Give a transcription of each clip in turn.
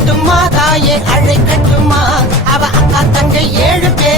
கட்டுமா? தாயே அழை கட்டுமா? அவ அக்கா தங்கை ஏழு பேர்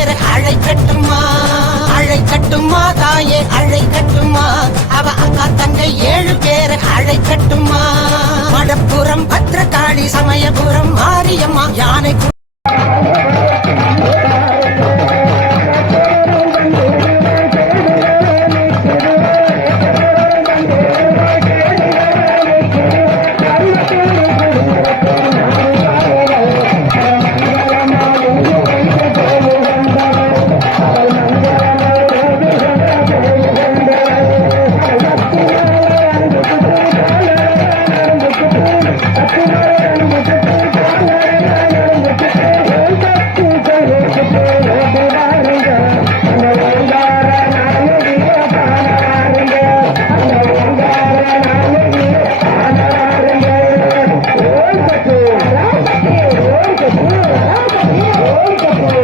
தாய்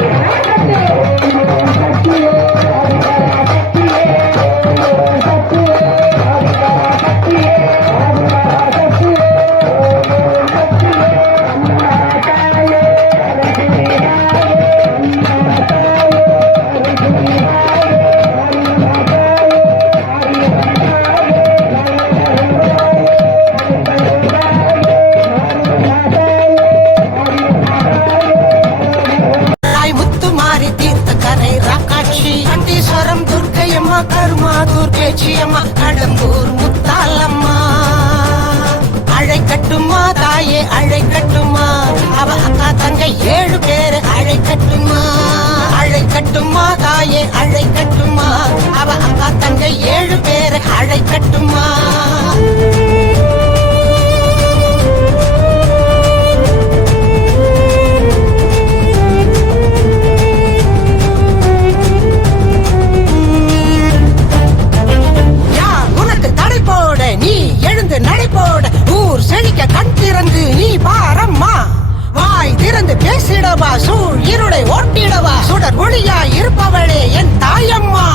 கருமாதூர் பேச்சியம்மா கடம்பூர் முத்தாலம்மா அழை கட்டுமா தாயே அழை கட்டுமா. அவ அக்கா தங்கை ஏழு பேரு அழை கட்டுமா. அழை கட்டுமா தாயே அழை கட்டுமா. அவ அக்கா தங்கை ஏழு பேரு அழை கட்டுமா. இருந்து பேசிடவா? சூழ் இருளை ஓட்டிடவா? சுடர் ஒளியா இருப்பவளே என் தாயம்மா.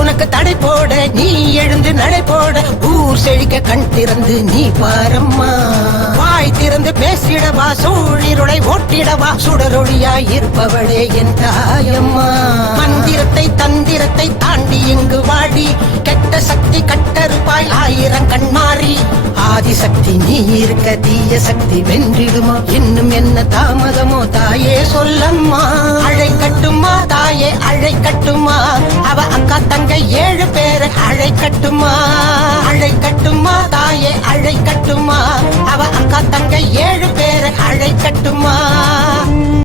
உனக்கு தடை போட? நீ எழுந்து நடை போட. ஊர் செழிக்க கண் திறந்து நீ பாரம்மா. வாய் திறந்து பேசிடவா? சூழிருளை ஓட்டிடவா? சுடரொழியாய் இருப்பவளே என் தாயம்மா. மந்திரத்தை தந்திரத்தை தாண்டி சக்தி கட்டறுப்பாய் ஆயிரம் கண்மாறி. ஆதிசக்தி நீ இருக்க தீய சக்தி வென்றிடுமா? இன்னும் என்ன தாமதமோ தாயே சொல்லம்மா. அழை கட்டுமா தாயே அழை கட்டுமா? அவ அக்கா தங்க ஏழு பேரை அழை கட்டுமா? அழை கட்டுமா தாய்